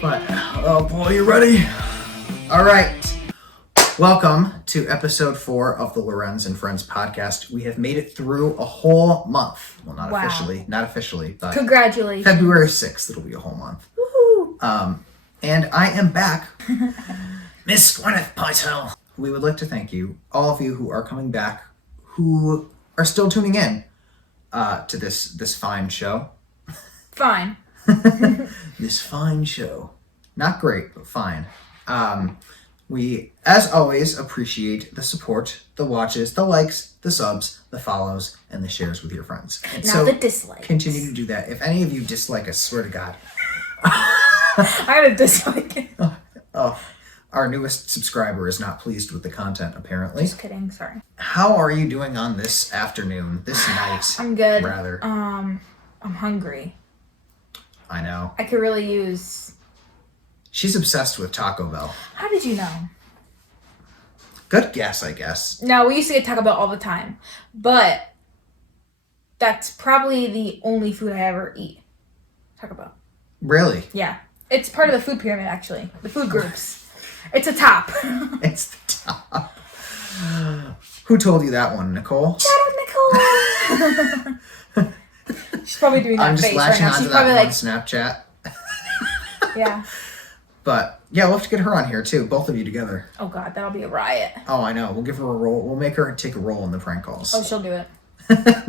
But, oh boy, you ready? All right. Welcome to episode 4 of the Lorenz and Friendz Podcast. We have made it through a whole month. Well, not officially, but congratulations. February 6th, it'll be a whole month. Woohoo! And I am back, Miss Gwen Pytel. We would like to thank you, all of you who are coming back, who are still tuning in to this fine show. Fine. This fine show. Not great, but fine. We, as always, appreciate the support, the watches, the likes, the subs, the follows, and the shares with your friends. And not the dislikes. Continue to do that. If any of you dislike us, swear to God. I got a dislike. Oh, our newest subscriber is not pleased with the content, apparently. Just kidding, sorry. How are you doing on this afternoon, this night? I'm good. Rather. I'm hungry. I know. I could really use... She's obsessed with Taco Bell. How did you know? Good guess, I guess. No, we used to get Taco Bell all the time. But that's probably the only food I ever eat. Taco Bell. Really? Yeah. It's part of the food pyramid, actually. The food groups. It's a top. It's the top. Who told you that one, Nicole? Shout out, Nicole! She's probably doing that face right now. She's probably like... Snapchat. Yeah. But, yeah, we'll have to get her on here, too. Both of you together. Oh, God, that'll be a riot. Oh, I know. We'll give her a role. We'll make her take a role in the prank calls. Oh, she'll do it.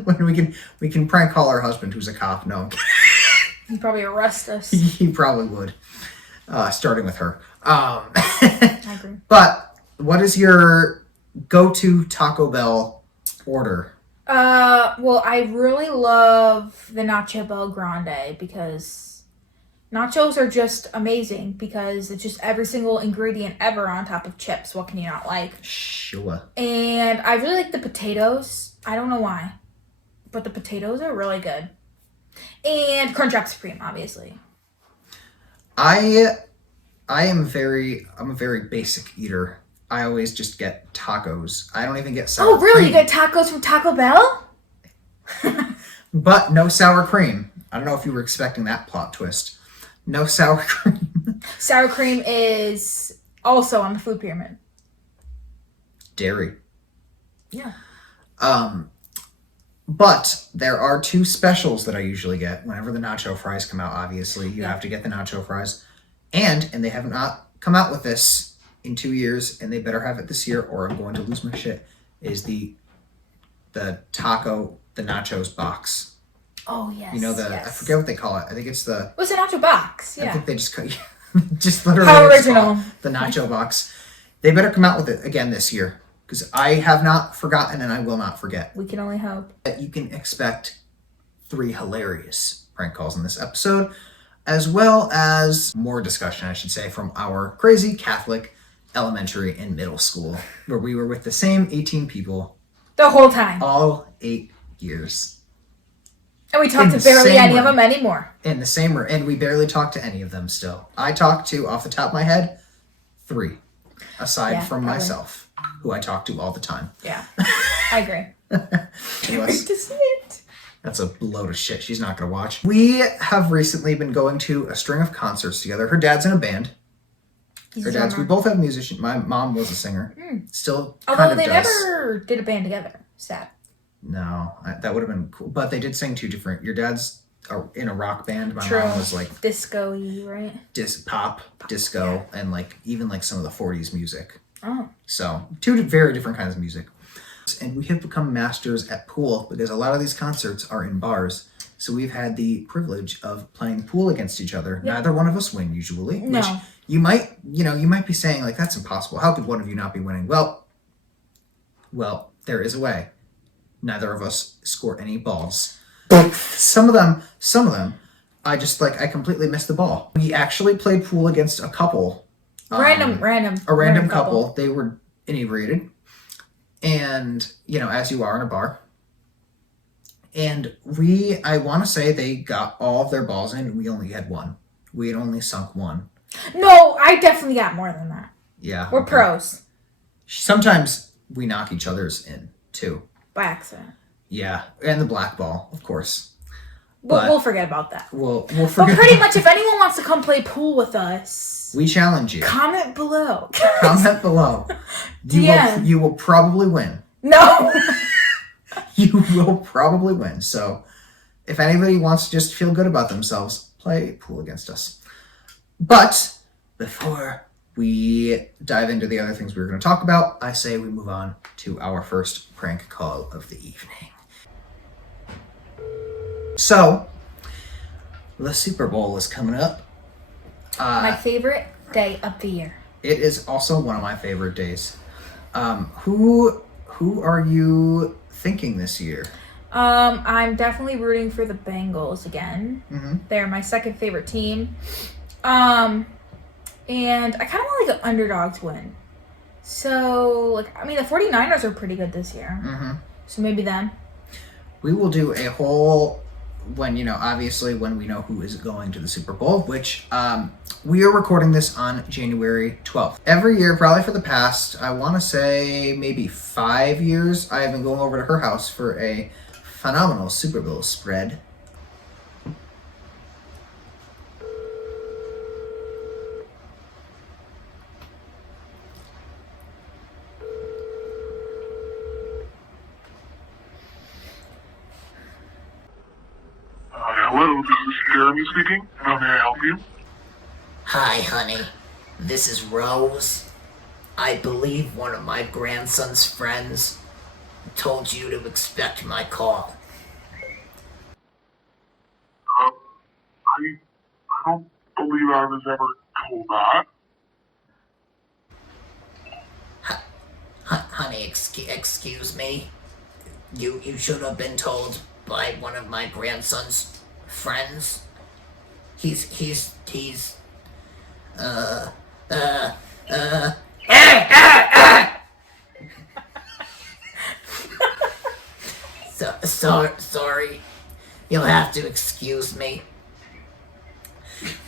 When we can prank call our husband, who's a cop. No. He'd probably arrest us. He probably would. Starting with her. I agree. But, what is your go-to Taco Bell order? Well, I really love the Nacho Bel Grande because nachos are just amazing because it's just every single ingredient ever on top of chips. What can you not like? Sure. And I really like the potatoes. I don't know why, but the potatoes are really good. And Crunchwrap Supreme, obviously. I'm a very basic eater. I always just get tacos. I don't even get sour cream. Oh, really? You get tacos from Taco Bell? But no sour cream. I don't know if you were expecting that plot twist. No sour cream. Sour cream is also on the food pyramid. Dairy. Yeah. But there are 2 specials that I usually get whenever the nacho fries come out. Obviously, you have to get the nacho fries. And they have not come out with this in 2 years, and they better have it this year or I'm going to lose my shit, is the nachos box. Oh, yes. You know, I forget what they call it. I think it's the... What's a nacho box? Yeah. I think they just literally... How original. The nacho box. They better come out with it again this year, because I have not forgotten and I will not forget. We can only hope. You can expect 3 hilarious prank calls in this episode, as well as more discussion, I should say, from our crazy Catholic elementary and middle school, where we were with the same 18 people The whole time. all 8 years. And we talked to barely any of them anymore. In the same room. And we barely talked to any of them still. I talked to, off the top of my head, 3. Aside from myself, who I talk to all the time. Yeah. I agree. Can't wait to see it. That's a load of shit she's not going to watch. We have recently been going to a string of concerts together. Her dad's in a band. We both have musicians. My mom was a singer. Still kind of does. Although they never did a band together. Sad. No, that would have been cool. But they did sing 2 different... Your dad's in a rock band. My mom was like... disco-y, right? Pop, disco, and even some of the 40s music. Oh. So, 2 very different kinds of music. And we have become masters at pool because a lot of these concerts are in bars. So we've had the privilege of playing pool against each other. Yep. Neither one of us win usually. No. Which you might be saying that's impossible. How could one of you not be winning? Well, there is a way. Neither of us score any balls. Some of them, I completely missed the ball. We actually played pool against a couple. A random couple. They were inebriated. And, as you are in a bar. And I want to say they got all of their balls in. We only had 1. We had only sunk 1. No, I definitely got more than that. Yeah. We're pros. Sometimes we knock each other's in, too. By accident. Yeah. And the black ball, of course. We'll forget about that. We'll But forget. pretty much, if anyone wants to come play pool with us, We challenge you. comment below. Comment below. You will probably win. No. You will probably win. So if anybody wants to just feel good about themselves, play pool against us. But before we dive into the other things we were going to talk about, I say we move on to our first prank call of the evening. So, the Super Bowl is coming up. My favorite day of the year. It is also one of my favorite days. Who are you thinking this year? I'm definitely rooting for the Bengals again. Mm-hmm. They're my second favorite team. And I kind of want like an underdog to win. So, the 49ers are pretty good this year. Mm-hmm. So maybe them. We will do a whole, when we know who is going to the Super Bowl, which we are recording this on January 12th. Every year, probably for the past, I want to say maybe 5 years, I have been going over to her house for a phenomenal Super Bowl spread. Hello, this is Jeremy speaking. How may I help you? Hi, honey. This is Rose. I believe one of my grandson's friends told you to expect my call. I don't believe I was ever told that. Honey, excuse me. You should have been told by one of my grandson's friends. He's sorry. You'll have to excuse me.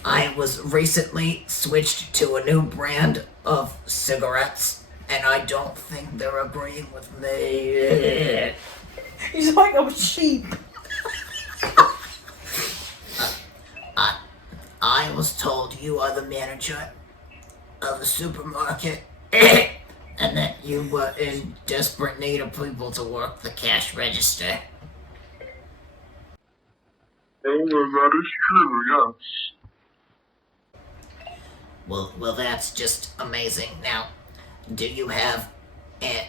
I was recently switched to a new brand of cigarettes, and I don't think they're agreeing with me. He's like a sheep. I was told you are the manager of the supermarket, and that you were in desperate need of people to work the cash register. Oh, that is true, yes. Well, that's just amazing. Now, do you have a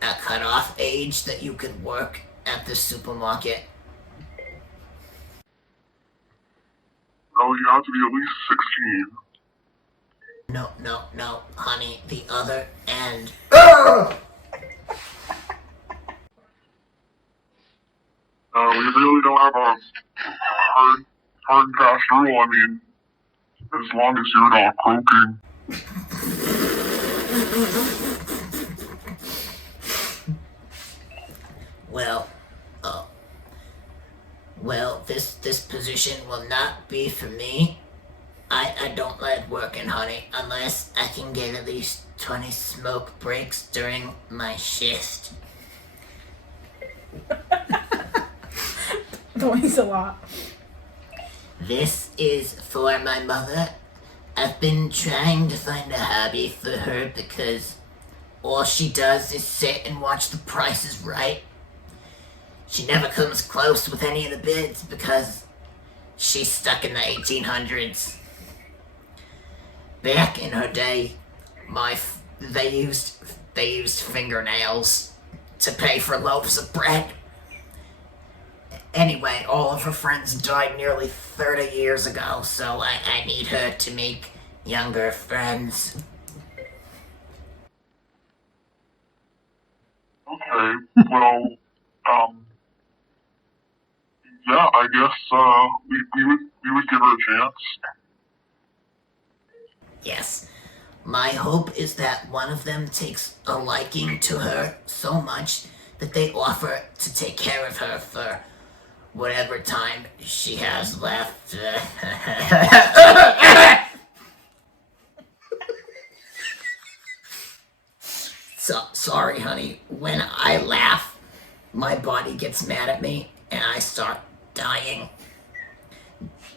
cutoff age that you could work at the supermarket? Oh, you have to be at least 16. No, honey, the other end. We really don't have a hard and fast rule. I mean, as long as you're not croaking. Well, this position will not be for me. I don't like working, honey, unless I can get at least 20 smoke breaks during my shift. Twice a lot. This is for my mother. I've been trying to find a hobby for her because all she does is sit and watch The Price is Right. She never comes close with any of the bids because she's stuck in the 1800s. Back in her day, they used fingernails to pay for loaves of bread. Anyway, all of her friends died nearly 30 years ago, so I need her to make younger friends. Okay, well, yeah, I guess, we would give her a chance. Yes. My hope is that one of them takes a liking to her so much that they offer to take care of her for whatever time she has left. Sorry, honey. When I laugh, my body gets mad at me and I start dying.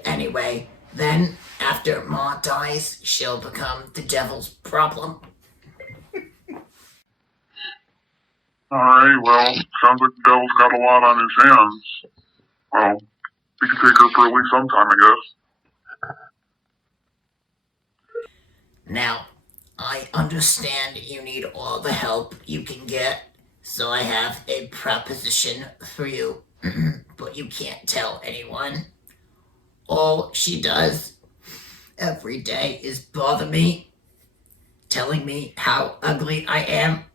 Anyway, then after Ma dies, she'll become the devil's problem. Alright, well, sounds like the devil's got a lot on his hands. Well, we can take her for at least some time, I guess. Now, I understand you need all the help you can get, so I have a proposition for you, but you can't tell anyone. All she does every day is bother me, telling me how ugly I am.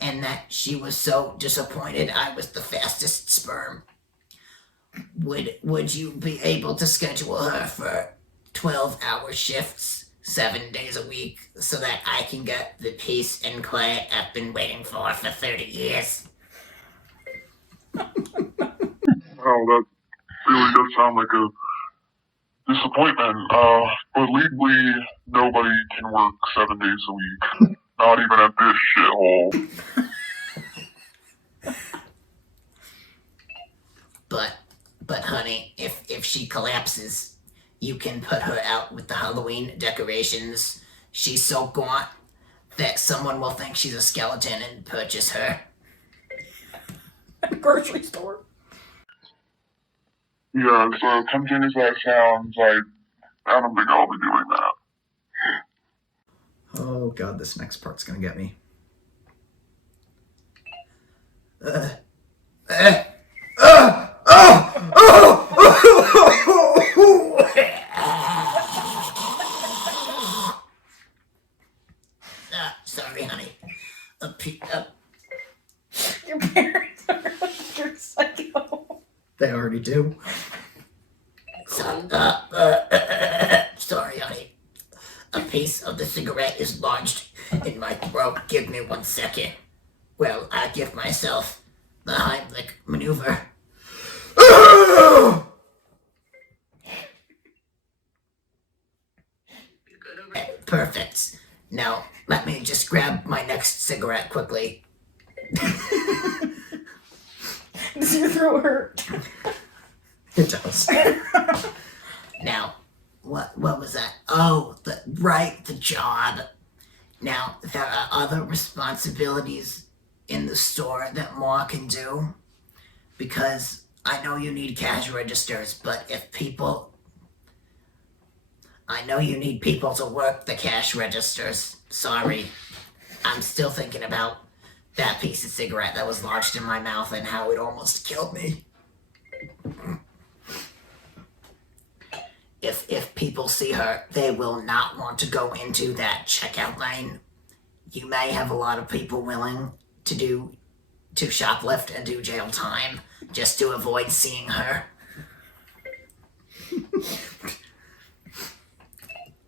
And that she was so disappointed I was the fastest sperm. Would you be able to schedule her for 12-hour shifts, 7 days a week, so that I can get the peace and quiet I've been waiting for 30 years? Well, that really does sound like a disappointment. But legally, nobody can work 7 days a week. Not even at this shithole. But honey, if she collapses, you can put her out with the Halloween decorations. She's so gaunt that someone will think she's a skeleton and purchase her. At a grocery store. Yeah, so tempting as that sounds, I don't think I'll be doing that. Oh god, this next part's gonna get me. Sorry, honey. Your parents are like, you're psycho. They already do. Sorry, honey. A piece of the cigarette is lodged in my throat. Give me 1 second. Well, I give myself the Heimlich maneuver. Perfect. Now, let me just grab my next cigarette quickly. Does your throat hurt? It does. Now, what was that? Oh, the job. Now, there are other responsibilities in the store that Ma can do, because I know you need cash registers, but I know you need people to work the cash registers. Sorry. I'm still thinking about that piece of cigarette that was lodged in my mouth and how it almost killed me. If people see her, they will not want to go into that checkout lane. You may have a lot of people willing to shoplift and do jail time just to avoid seeing her.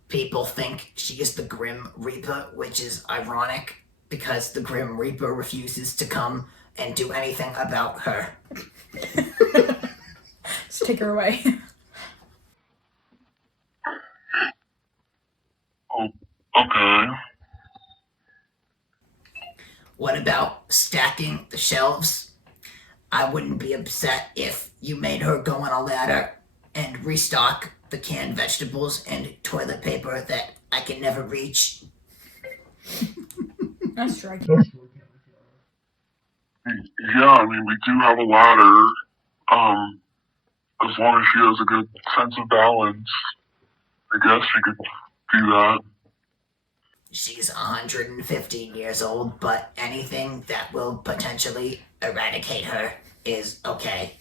People think she is the Grim Reaper, which is ironic because the Grim Reaper refuses to come and do anything about her. Just take her away. Oh, okay. What about stacking the shelves? I wouldn't be upset if you made her go on a ladder and restock the canned vegetables and toilet paper that I can never reach. That's striking. Yeah, I mean, we do have a ladder. As long as she has a good sense of balance, I guess she could do that. She's 115 years old, but anything that will potentially eradicate her is okay.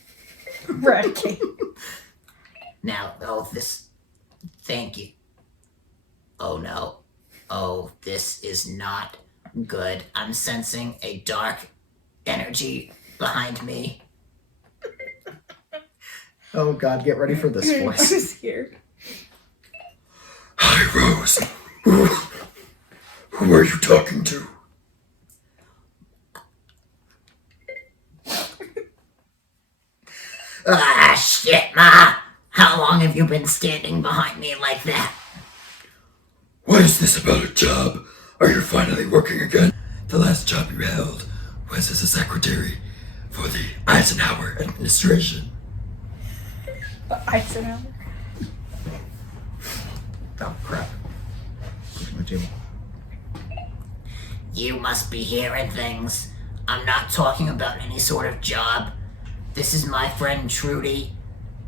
Eradicate. Now, thank you. Oh no. Oh, this is not good. I'm sensing a dark energy behind me. Oh god, get ready for this I'm voice. scared. Hi, Rose. Who are you talking to? Ah, shit, Ma! How long have you been standing behind me like that? What is this about a job? Are you finally working again? The last job you held was as a secretary for the Eisenhower administration. Eisenhower. Oh, crap. Pushing the table. You must be hearing things. I'm not talking about any sort of job. This is my friend Trudy.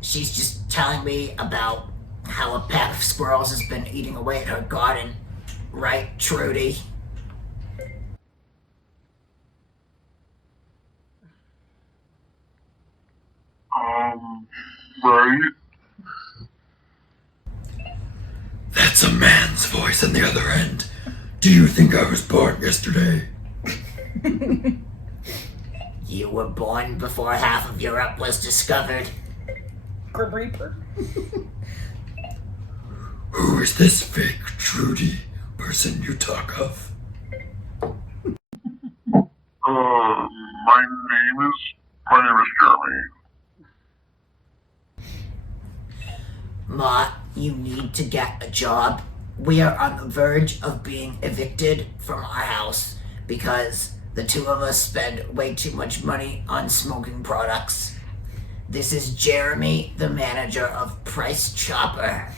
She's just telling me about how a pack of squirrels has been eating away at her garden. Right, Trudy? Right? That's a man's voice on the other end. Do you think I was born yesterday? You were born before half of Europe was discovered. Grim Reaper. Who is this fake Trudy person you talk of? My name is Jeremy. Ma, you need to get a job. We are on the verge of being evicted from our house because the two of us spend way too much money on smoking products. This is Jeremy, the manager of Price Chopper,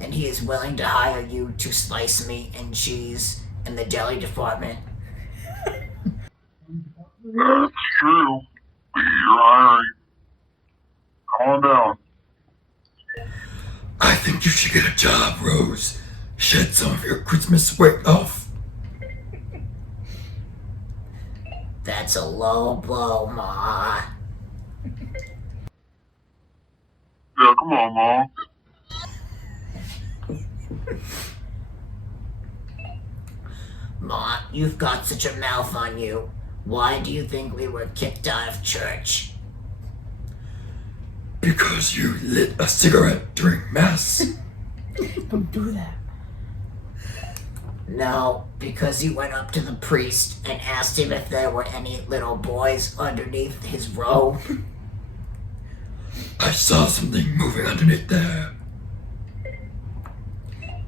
and he is willing to hire you to slice meat and cheese in the deli department. That's true. You're hiring. Calm down. I think you should get a job, Rose. Shed some of your Christmas weight off. That's a low blow, Ma. Yeah, come on, Mom. Ma, you've got such a mouth on you. Why do you think we were kicked out of church? Because you lit a cigarette during Mass. Don't do that. No, because he went up to the priest and asked him if there were any little boys underneath his robe. I saw something moving underneath there.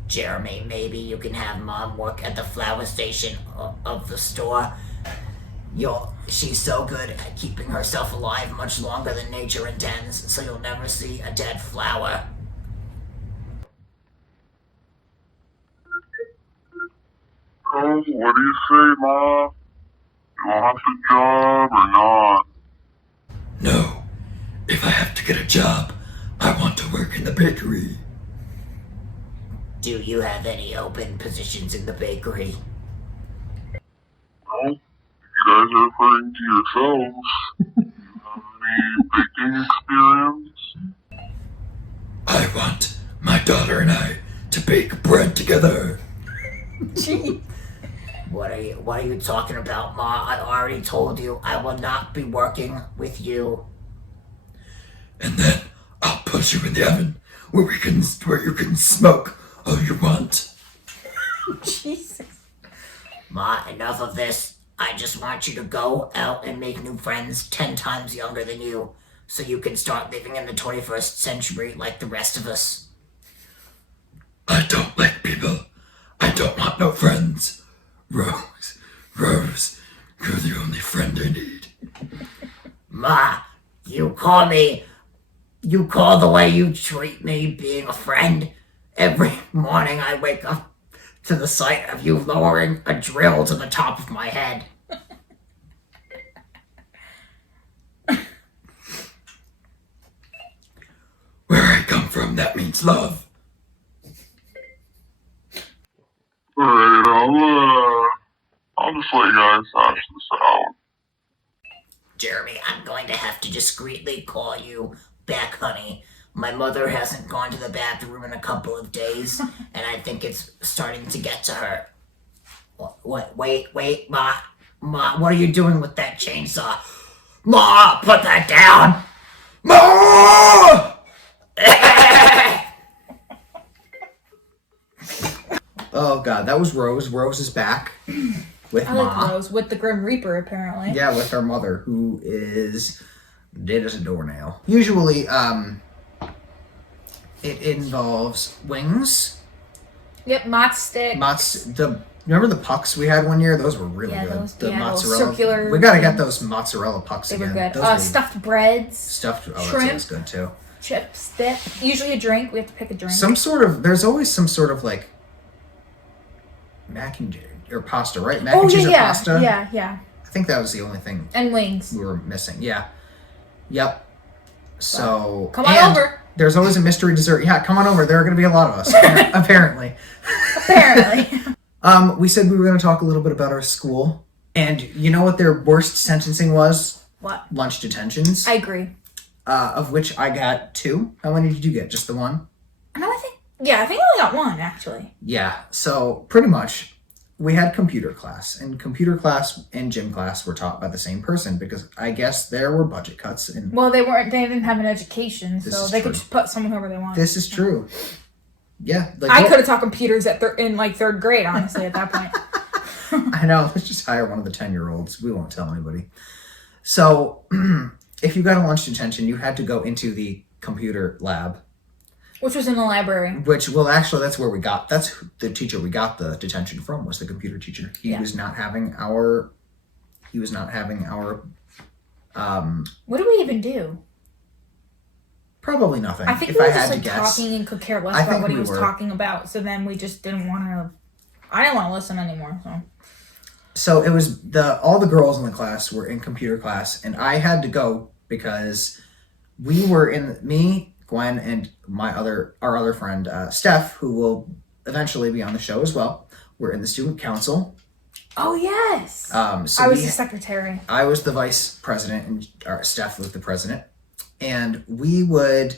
Jeremy, maybe you can have Mom work at the flower station of the store. She's so good at keeping herself alive much longer than nature intends, so you'll never see a dead flower. Oh, what do you say, Mom? You want the job or not? No. If I have to get a job, I want to work in the bakery. Do you have any open positions in the bakery? No. You guys are referring to yourselves. You have any baking experience? I want my daughter and I to bake bread together. Gee. What are you talking about, Ma? I already told you I will not be working with you. And then I'll put you in the oven where you can smoke all you want. Jesus. Ma, enough of this. I just want you to go out and make new friends 10 times younger than you, so you can start living in the 21st century like the rest of us. I don't like people. I don't want no friends. Rose, you're the only friend I need. Ma, you call the way you treat me being a friend. Every morning I wake up to the sight of you lowering a drill to the top of my head. Where I come from, that means love. Alright, I'll just let you guys hash this out. Jeremy, I'm going to have to discreetly call you back, honey. My mother hasn't gone to the bathroom in a couple of days, and I think it's starting to get to her. Wait, Ma, what are you doing with that chainsaw? Ma, put that down! Ma! Oh god, that was Rose. Rose is back with I Ma. like Rose with the Grim Reaper, apparently. Yeah, with her mother, who is dead as a doornail. Usually, it involves wings. Yep, Mott stick. The Remember the pucks we had one year? Those were really good. Those, The those mozzarella. circular. We gotta get things. those mozzarella pucks They again. were good. Those were Stuffed breads. stuffed. Oh, shrimp. that's always good too. Chips, dip. Usually a drink. We have to pick a drink. There's always some sort of like mac and cheese or pasta, right? Mac Oh and cheese yeah, or yeah, pasta. yeah. I think that was the only thing And wings. we were missing. Yeah. Yep. So Come on and over. There's always a mystery dessert. Yeah, come on over. There are going to be a lot of us, apparently. Apparently. We said we were going to talk a little bit about our school, and you know what their worst sentencing was? What? Lunch detentions. I agree. Of which I got 2. How many did you get? Just the one? No, I think I only got one actually. Yeah. So pretty much, we had computer class, and computer class and gym class were taught by the same person because I guess there were budget cuts. And Well, they didn't have an education, This so is they true. could just put someone whoever they want. this is true. Yeah. Like, I could have taught computers in like 3rd grade, honestly, at that point. I know. Let's just hire one of the 10-year-olds. We won't tell anybody. So, if you got a lunch detention, you had to go into the computer lab, Which was in the library. which, well, actually, that's the teacher we got the detention from was the computer teacher. He Yeah. was not having our, What did we even do? probably nothing. I think if we were I just had like to guess. talking and could care less I about think what he we was were. talking about. So then we just didn't want to. I didn't want to listen anymore. So it was all the girls in the class were in computer class, and I had to go because we were me, Gwen, and our other friend Steph, who will eventually be on the show as well. We're in the student council. Oh yes. So I was the secretary. I was the vice president, and Steph was the president, and we would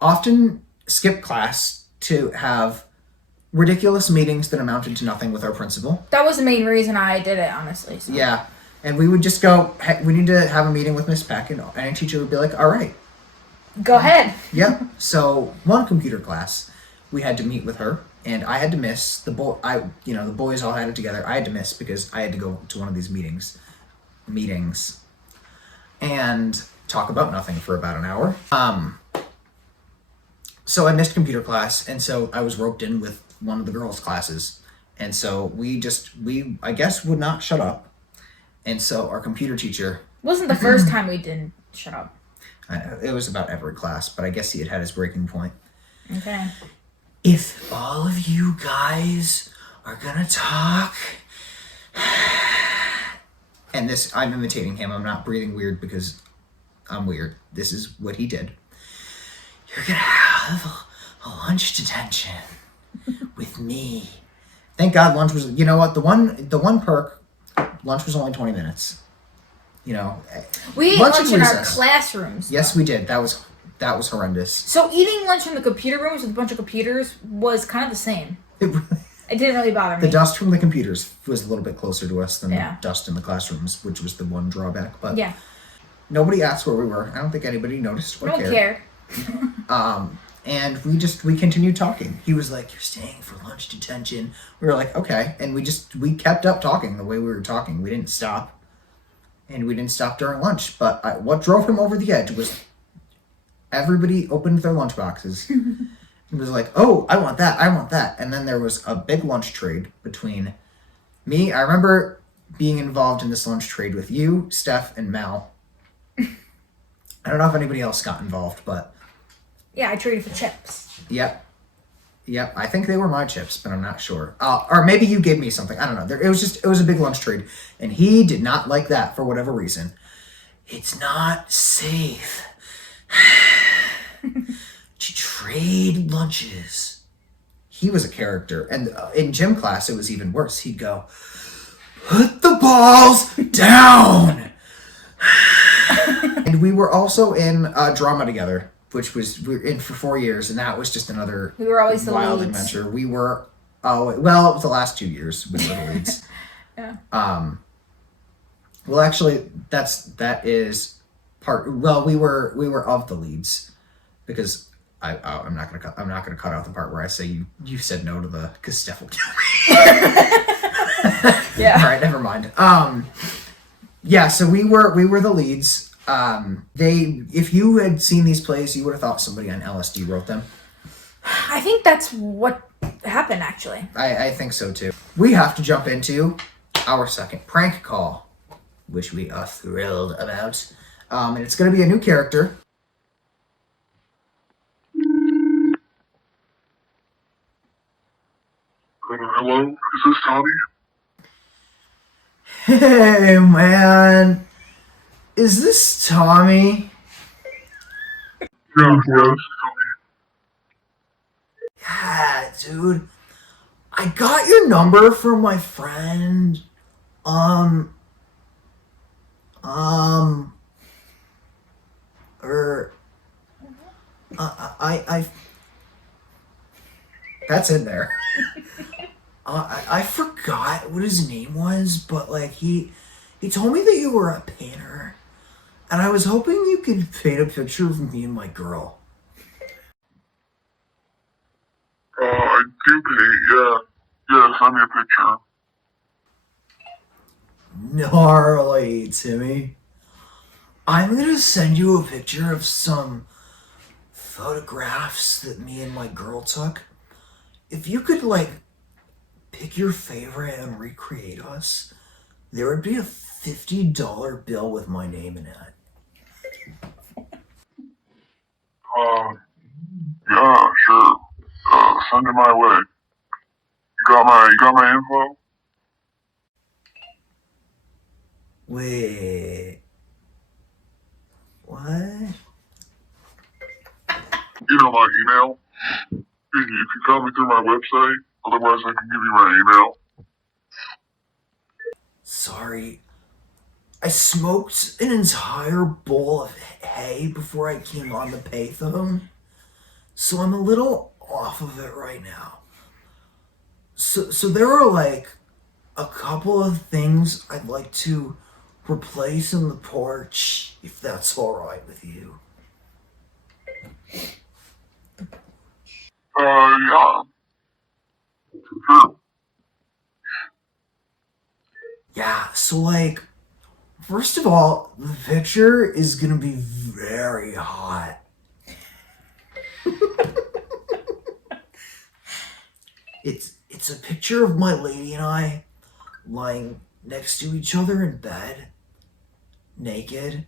often skip class to have ridiculous meetings that amounted to nothing with our principal. That was the main reason I did it, honestly. So. Yeah. And we would just go, hey, we need to have a meeting with Miss Peck, and any teacher would be like, all right. Go ahead. Yep. So one computer class, we had to meet with her, and I had to miss the boys all had it together. I had to miss because I had to go to one of these meetings, and talk about nothing for about an hour. So I missed computer class, and so I was roped in with one of the girls' classes, and so we I guess would not shut up, and so our computer teacher. Wasn't the first time we didn't shut up. It was about every class, but I guess he had his breaking point. Okay. If all of you guys are gonna talk, and this, I'm imitating him. I'm not breathing weird because I'm weird. This is what he did. You're gonna have a lunch detention with me. Thank God lunch was, you know what, the one perk, lunch was only 20 minutes. You know, We ate lunch lunch and in our recess. classrooms. Yes, we did. That was horrendous. So eating lunch in the computer rooms with a bunch of computers was kind of the same. It didn't really bother me. The dust from the computers was a little bit closer to us than Yeah. the dust in the classrooms, which was the one drawback. But Yeah. nobody asked where we were. I don't think anybody noticed or No one cared. cared. And we continued talking. He was like, "You're staying for lunch detention." We were like, "Okay," and we kept up talking the way we were talking. We didn't stop, and we didn't stop during lunch. But what drove him over the edge was everybody opened their lunch boxes. It was like, "Oh, I want that," and then there was a big lunch trade between me. I remember being involved in this lunch trade with you, Steph, and Mal. I don't know if anybody else got involved, but. Yeah, I traded for chips. Yep. I think they were my chips, but I'm not sure. Or maybe you gave me something. I don't know. It was a big lunch trade, and he did not like that for whatever reason. It's not safe to trade lunches. He was a character, and in gym class it was even worse. He'd go, "Put the balls down." And we were also in drama together, which we were in for 4 years, and that was just another We were always the wild leads. adventure. We were, well, the last 2 years we were the leads. Yeah. Well, actually, that is part. Well, we were of the leads, because I'm not gonna cut out the part where I say you said no to because Steph will kill me. Yeah. All right, never mind. Yeah, so we were the leads. If you had seen these plays, you would have thought somebody on LSD wrote them. I think that's what happened, actually. I think so too. we have to jump into our second prank call, which we are thrilled about. And it's going to be a new character. Hello? Is this Tommy? Hey, man. Is this Tommy? Yeah, this is Tommy. Yeah, dude. I got your number from my friend. I that's in there. I forgot what his name was, but like he told me that you were a painter, and I was hoping you could paint a picture of me and my girl. I do paint, yeah. Yeah, send me a picture. Gnarly, Timmy. I'm gonna send you a picture of some photographs that me and my girl took. If you could, like, pick your favorite and recreate us, there would be a $50 bill with my name in it. Yeah, sure. Send it my way. You got my info? Wait. What? You know my email? If you call me through my website, otherwise I can give you my email. Sorry. I smoked an entire bowl of hay before I came on the payphone, so I'm a little off of it right now. So there are like a couple of things I'd like to replace in the porch, if that's alright with you. Yeah. Sure. Yeah, so like, first of all, the picture is gonna be very hot. It's a picture of my lady and I lying next to each other in bed, naked.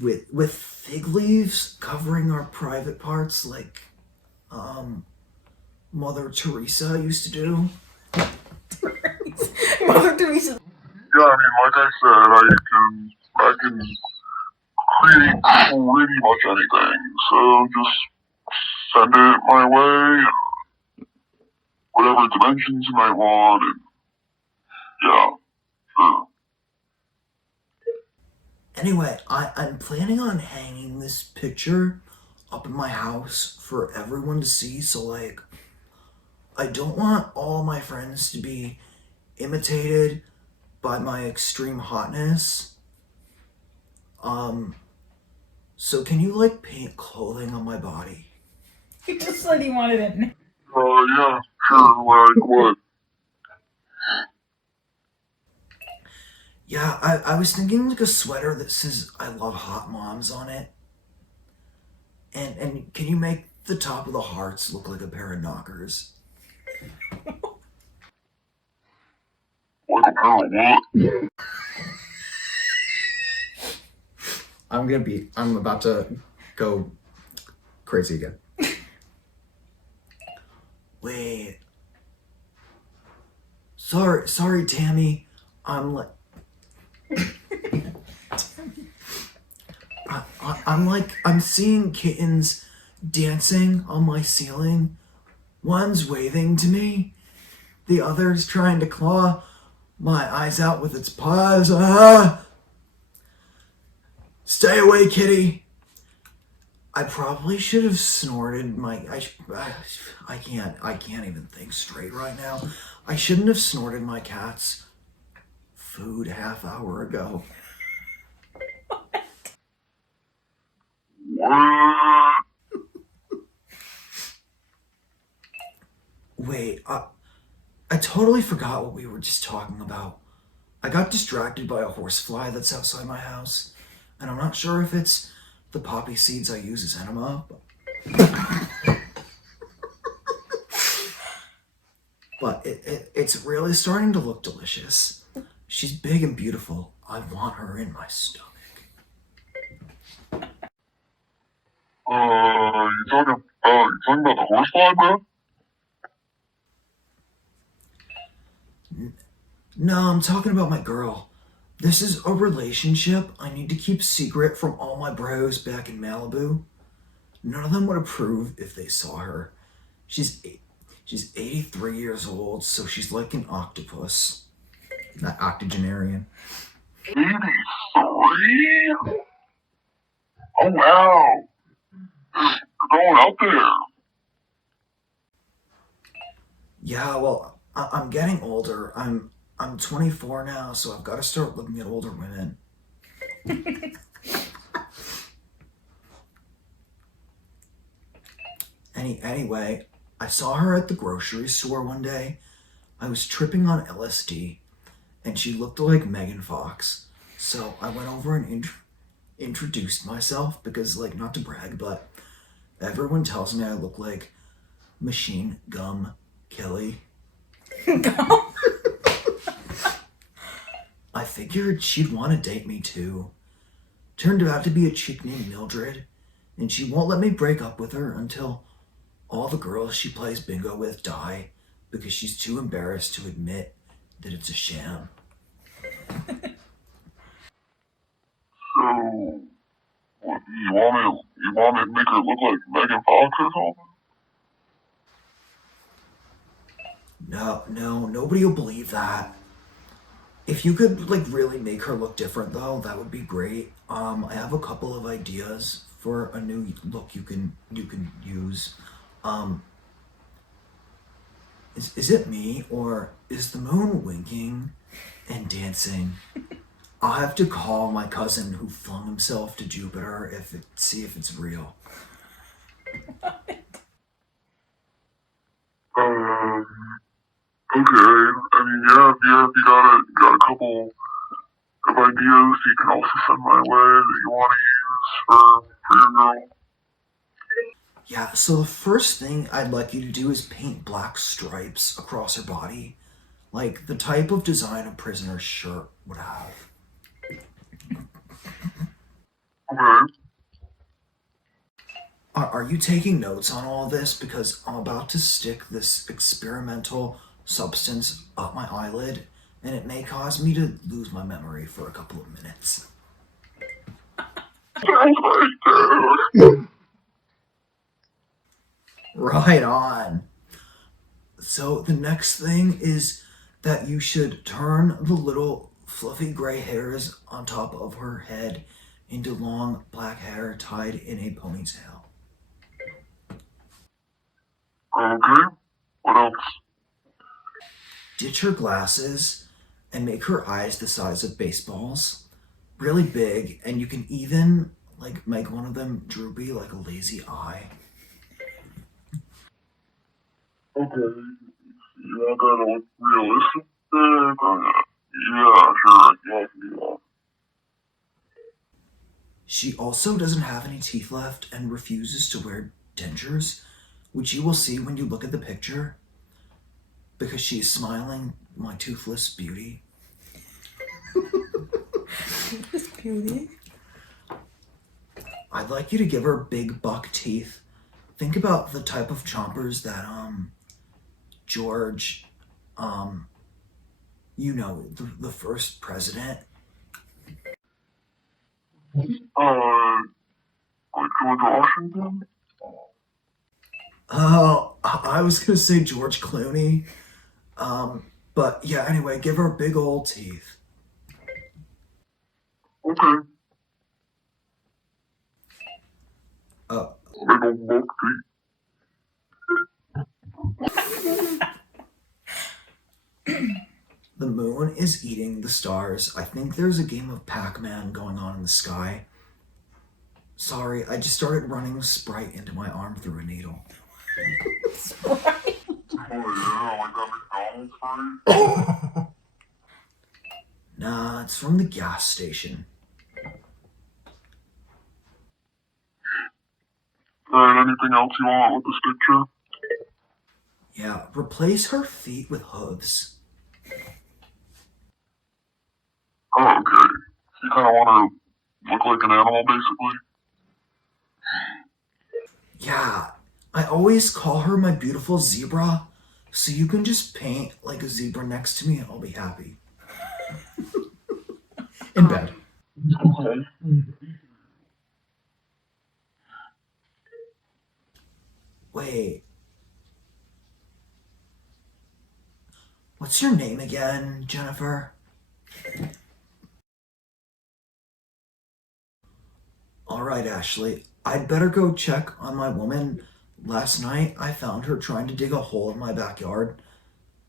with fig leaves covering our private parts like Mother Teresa used to do. Mother Teresa. Yeah, I mean, like I said, I can create pretty much anything. So just send it my way, whatever dimensions you might want, and yeah, sure. Anyway, I'm planning on hanging this picture up in my house for everyone to see, so like, I don't want all my friends to be imitated by my extreme hotness. So can you like paint clothing on my body? He just said he wanted it. Yeah, sure, like what? Yeah, I was thinking like a sweater that says I love hot moms on it. And can you make the top of the hearts look like a pair of knockers? Like a pair of what? I'm about to go crazy again. Wait. Sorry, Tammy. I'm like... I'm seeing kittens dancing on my ceiling. One's waving to me. The other's trying to claw my eyes out with its paws. Ah! Stay away, kitty. I probably should have snorted my... I can't even think straight right now. I shouldn't have snorted my cat's food half hour ago. Wait, I totally forgot what we were just talking about. I got distracted by a horsefly that's outside my house, and I'm not sure if it's the poppy seeds I use as enema. but it's really starting to look delicious. She's big and beautiful. I want her in my stomach. You talking about the horsefly, bro? No, I'm talking about my girl. This is a relationship I need to keep secret from all my bros back in Malibu. None of them would approve if they saw her. She's 83 years old, so she's like an octopus. Not octogenarian. 83? Oh, wow. You're going out there. Yeah, well, I'm getting older. I'm 24 now, so I've got to start looking at older women. Anyway, I saw her at the grocery store one day. I was tripping on LSD, and she looked like Megan Fox. So I went over and introduced myself because, like, not to brag, but everyone tells me I look like Machine Gum Kelly. I figured she'd want to date me too. Turned out to be a chick named Mildred, and she won't let me break up with her until all the girls she plays bingo with die because she's too embarrassed to admit that it's a sham. So, what, you want me to make her look like Megan Fox or something? No, nobody will believe that. If you could, like, really make her look different, though, that would be great. I have a couple of ideas for a new look you can use. Is it me, or is the moon winking and dancing? I'll have to call my cousin who flung himself to Jupiter see if it's real. Okay. I mean, yeah, if you got a couple of ideas you can also send my way that you want to use for your girl. Yeah, so the first thing I'd like you to do is paint black stripes across her body, like the type of design a prisoner's shirt would have. Okay. Are you taking notes on all this? Because I'm about to stick this experimental substance up my eyelid, and it may cause me to lose my memory for a couple of minutes. Right on. So the next thing is that you should turn the little fluffy gray hairs on top of her head into long black hair tied in a ponytail. Okay. What else? Ditch her glasses and make her eyes the size of baseballs. Really big, and you can even, like, make one of them droopy like a lazy eye. Okay. You want that to look realistic? Yeah, sure. Yeah, I can do that. She also doesn't have any teeth left and refuses to wear dentures, which you will see when you look at the picture, because she is smiling my toothless beauty. Toothless beauty? I'd like you to give her big buck teeth. Think about the type of chompers that, George, the first president. Like George Washington? Oh, I was gonna say George Clooney. But yeah, anyway, give her big old teeth. Okay. Big old buck teeth. The moon is eating the stars. I think there's a game of Pac-Man going on in the sky. Sorry, I just started running Sprite into my arm through a needle. Sprite? Oh yeah, like that McDonald's Sprite? Nah, it's from the gas station. Alright, anything else you want with this picture? Yeah, replace her feet with hooves. Oh, okay. You kind of want to look like an animal, basically? Yeah, I always call her my beautiful zebra, so you can just paint like a zebra next to me and I'll be happy. In bed. Okay. Wait. What's your name again, Jennifer? Alright, Ashley. I'd better go check on my woman. Last night, I found her trying to dig a hole in my backyard.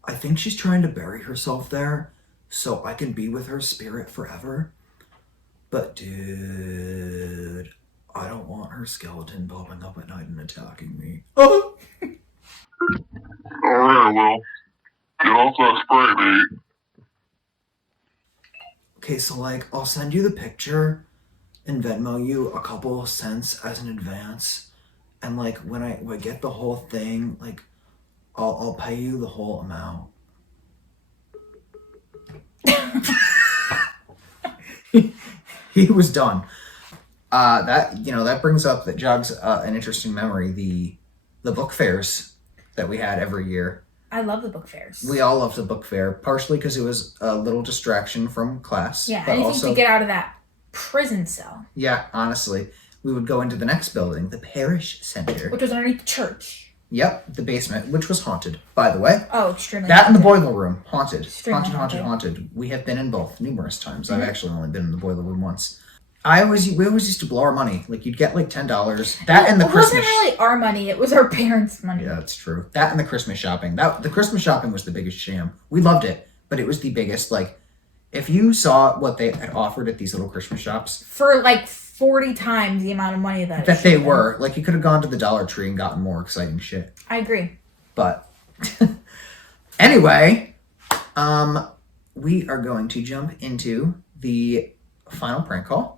I think she's trying to bury herself there so I can be with her spirit forever. But dude, I don't want her skeleton popping up at night and attacking me. Oh! Alright, well, get off that spray, mate. Okay, so like, I'll send you the picture and Venmo you a couple cents as an advance. And like, when I get the whole thing, like, I'll pay you the whole amount. He was done. That brings up, that jogs an interesting memory. The book fairs that we had every year. I love the book fairs. We all loved the book fair, partially because it was a little distraction from class. Yeah, but anything also, to get out of that prison cell. Yeah, honestly. We would go into the next building, the parish center. Which was underneath the church. Yep, the basement, which was haunted, by the way. Oh, extremely That and the haunted. boiler room, haunted. Extremely Haunted. We have been in both numerous times. Mm-hmm. I've actually only been in the boiler room once. We always used to blow our money. Like, you'd get like $10. That and the It Christmas. wasn't really our money. It was our parents' money. Yeah, that's true. That and the Christmas shopping. The Christmas shopping was the biggest sham. We loved it, but it was the biggest. Like, if you saw what they had offered at these little Christmas shops, For like 40 times the amount of money that they were, like, you could have gone to the Dollar Tree and gotten more exciting shit. I agree. But anyway, we are going to jump into the final prank call.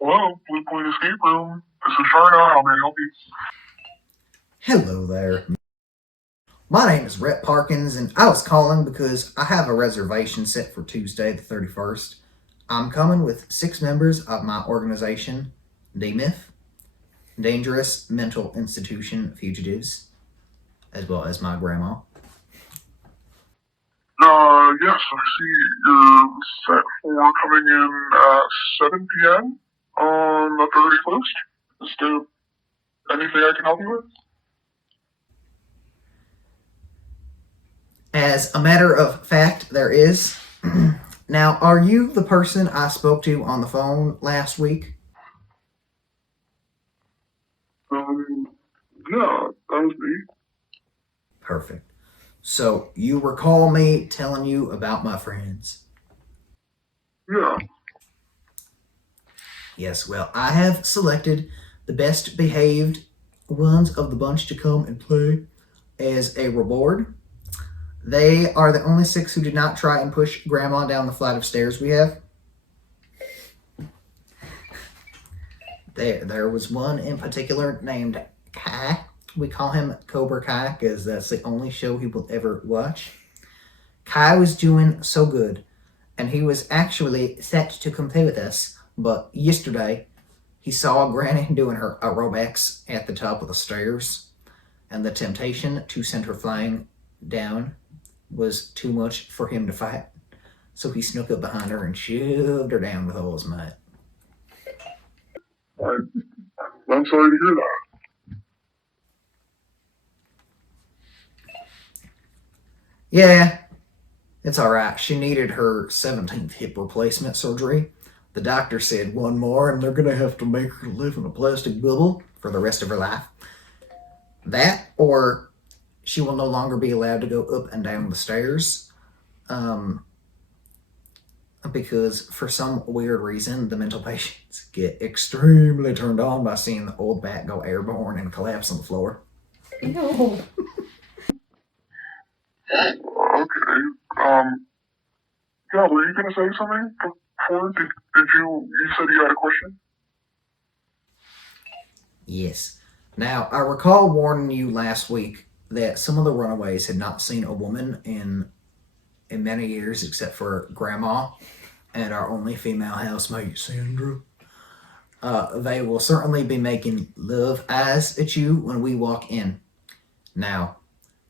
Hello, Blue Point Escape Room. This is Sharna. How may I help you? Hello there. My name is Rhett Parkins, and I was calling because I have a reservation set for Tuesday the 31st. I'm coming with 6 members of my organization, DMIF, Dangerous Mental Institution Fugitives, as well as my grandma. Yes, I see you're set for coming in at 7 p.m. on the 31st. Is there anything I can help you with? As a matter of fact, there is. Now, are you the person I spoke to on the phone last week? Yeah, that was me. Perfect. So, you recall me telling you about my friends? Yeah. Yes, well, I have selected the best behaved ones of the bunch to come and play as a reward. They are the only 6 who did not try and push Grandma down the flight of stairs we have. There was one in particular named Kai. We call him Cobra Kai because that's the only show he will ever watch. Kai was doing so good, and he was actually set to compete with us, but yesterday he saw Granny doing her aerobics at the top of the stairs, and the temptation to send her flying down was too much for him to fight, so he snuck up behind her and shoved her down with all his might. I'm sorry to hear that. Yeah, it's alright. She needed her 17th hip replacement surgery. The doctor said one more and they're gonna have to make her live in a plastic bubble for the rest of her life. That, or she will no longer be allowed to go up and down the stairs. Because for some weird reason, the mental patients get extremely turned on by seeing the old bat go airborne and collapse on the floor. No. Okay. Yeah, were you gonna say something? before? Did you said you had a question? Yes. Now, I recall warning you last week that some of the runaways had not seen a woman in many years except for Grandma and our only female housemate, Sandra. They will certainly be making love eyes at you when we walk in. Now,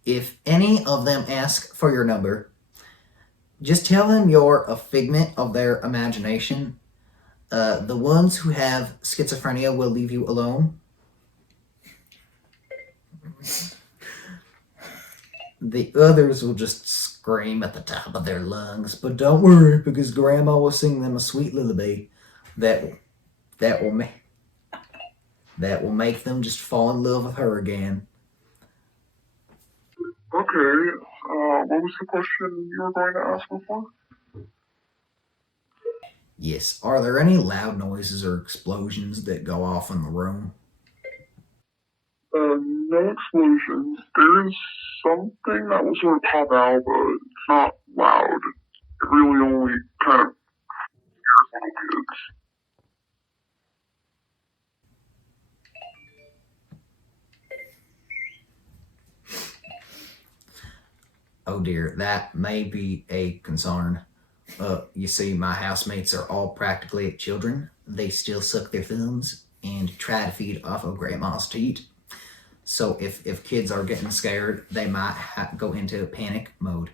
if any of them ask for your number, just tell them you're a figment of their imagination. The ones who have schizophrenia will leave you alone. The others will just scream at the top of their lungs, but don't worry, because Grandma will sing them a sweet lullaby that will make them just fall in love with her again. Okay. What was the question you were going to ask before? Yes. Are there any loud noises or explosions that go off in the room? No explosions. There is something that will sort of pop out, but it's not loud. It really only kind of scares little kids. Oh dear, that may be a concern. You see, my housemates are all practically children. They still suck their thumbs and try to feed off of Grandma's teat. So if kids are getting scared, they might go into panic mode.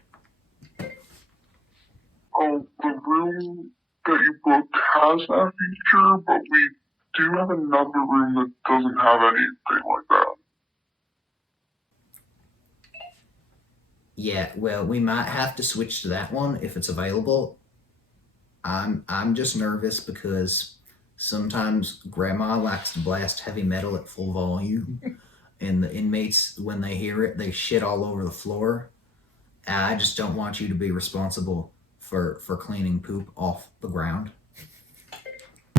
Oh, the room that you booked has that feature, but we do have another room that doesn't have anything like that. Yeah, well, we might have to switch to that one if it's available. I'm just nervous because sometimes Grandma likes to blast heavy metal at full volume, and the inmates, when they hear it, they shit all over the floor. I just don't want you to be responsible for cleaning poop off the ground.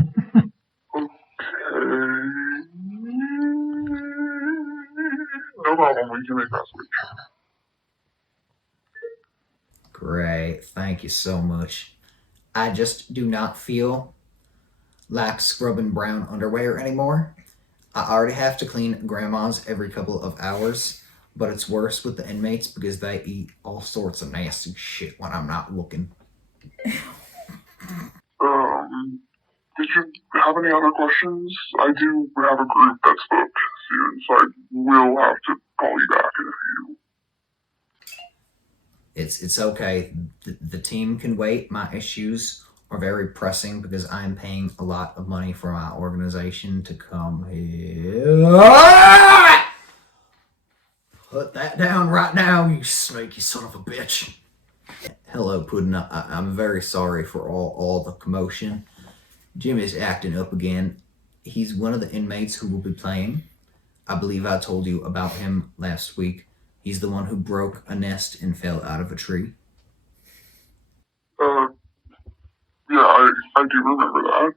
No problem, we can make that switch. Great, thank you so much. I just do not feel like scrubbing brown underwear anymore. I already have to clean Grandma's every couple of hours, but it's worse with the inmates because they eat all sorts of nasty shit when I'm not looking. Did you have any other questions? I do have a group that's booked soon, so I will have to call you back in a few. It's okay. The team can wait. My issues are very pressing because I'm paying a lot of money for my organization to come here. Put that down right now, you snaky son of a bitch. Hello, Puddin'. I'm very sorry for all the commotion. Jim is acting up again. He's one of the inmates who will be playing. I believe I told you about him last week. He's the one who broke a nest and fell out of a tree. Yeah, I do remember that.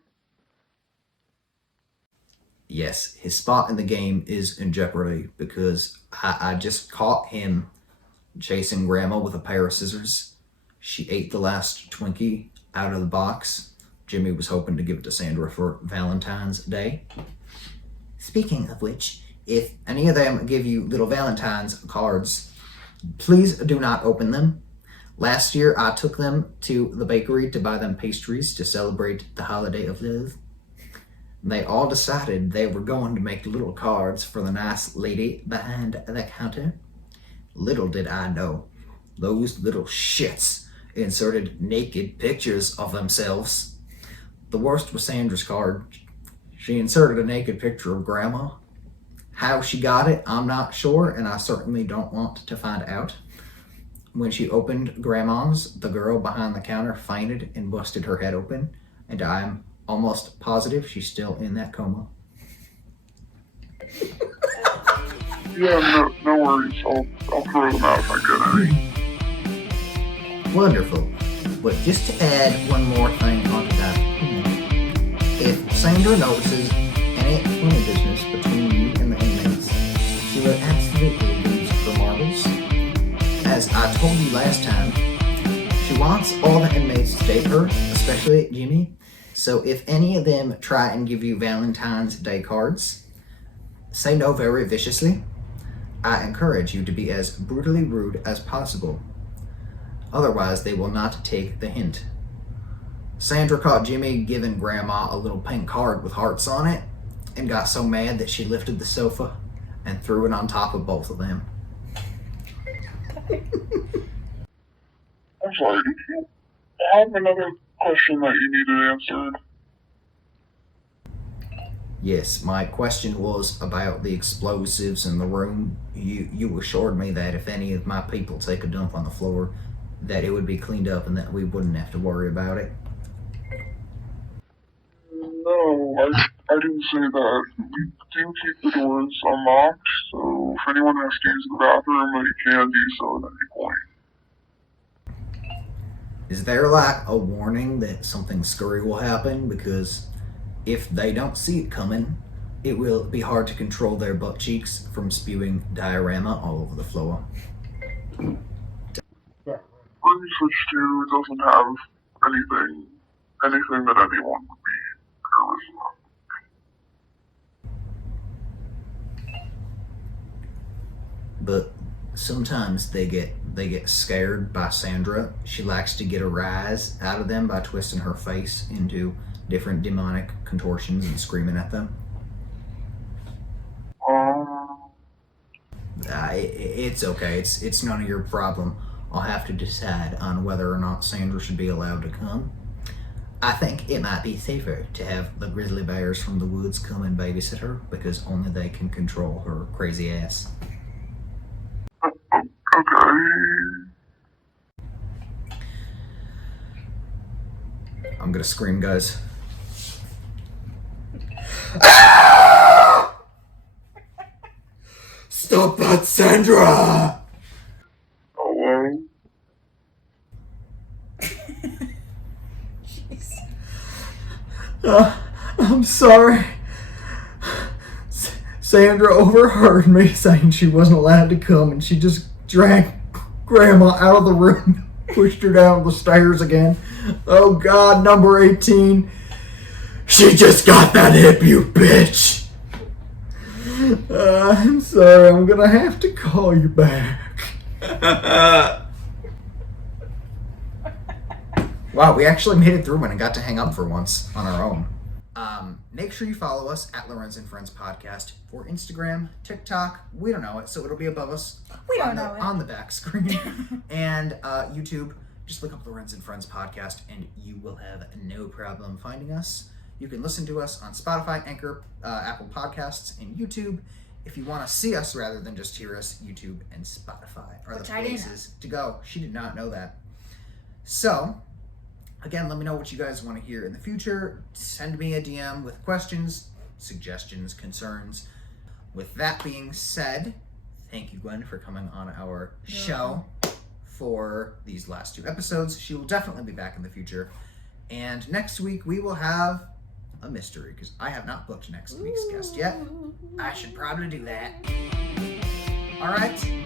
Yes, his spot in the game is in jeopardy because I just caught him chasing Grandma with a pair of scissors. She ate the last Twinkie out of the box. Jimmy was hoping to give it to Sandra for Valentine's Day. Speaking of which, if any of them give you little Valentine's cards, please do not open them. Last year, I took them to the bakery to buy them pastries to celebrate the holiday of love. They all decided they were going to make little cards for the nice lady behind the counter. Little did I know, those little shits inserted naked pictures of themselves. The worst was Sandra's card. She inserted a naked picture of Grandma. How she got it, I'm not sure, and I certainly don't want to find out. When she opened Grandma's, the girl behind the counter fainted and busted her head open, and I'm almost positive she's still in that coma. Yeah, no worries. I'll throw them out if I get any. Wonderful. But just to add one more thing onto that, if Sandra notices any funny business between you and the inmates, she will absolutely lose her marbles. As I told you last time, she wants all the inmates to date her, especially Jimmy. So if any of them try and give you Valentine's Day cards, say no very viciously. I encourage you to be as brutally rude as possible. Otherwise, they will not take the hint. Sandra caught Jimmy giving Grandma a little pink card with hearts on it and got so mad that she lifted the sofa and threw it on top of both of them. I'm sorry, did you have another question that you needed answered? Yes, my question was about the explosives in the room. You assured me that if any of my people take a dump on the floor, that it would be cleaned up and that we wouldn't have to worry about it. No, I didn't say that. We do keep the doors unlocked, so if anyone has to use the bathroom, they can do so at any point. Is there like a warning that something scurry will happen? Because if they don't see it coming, it will be hard to control their butt cheeks from spewing diorama all over the floor. Research 2 doesn't have anything that anyone would be nervous about. But sometimes they get scared by Sandra. She likes to get a rise out of them by twisting her face into different demonic contortions and screaming at them. It's okay. It's none of your problem. I'll have to decide on whether or not Sandra should be allowed to come. I think it might be safer to have the grizzly bears from the woods come and babysit her because only they can control her crazy ass. Okay. I'm gonna scream, guys. Stop that, Sandra! Hello? I'm sorry. Sandra overheard me saying she wasn't allowed to come, and she just dragged Grandma out of the room, pushed her down the stairs again. Oh God, number 18. She just got that hip, you bitch! I'm sorry, I'm gonna have to call you back. Wow, we actually made it through one and got to hang up for once on our own. Make sure you follow us at Lorenz and Friendz Podcast for Instagram, TikTok. We don't know it, so it'll be above us. We don't know it. On the back screen. And YouTube, just look up Lorenz and Friendz Podcast and you will have no problem finding us. You can listen to us on Spotify, Anchor, Apple Podcasts, and YouTube. If you want to see us rather than just hear us, YouTube and Spotify are the places to go. She did not know that. So, again, let me know what you guys want to hear in the future. Send me a DM with questions, suggestions, concerns. With that being said, thank you, Gwen, for coming on our show for these last 2 episodes. She will definitely be back in the future. And next week, we will have a mystery, because I have not booked next week's guest yet. I should probably do that. All right.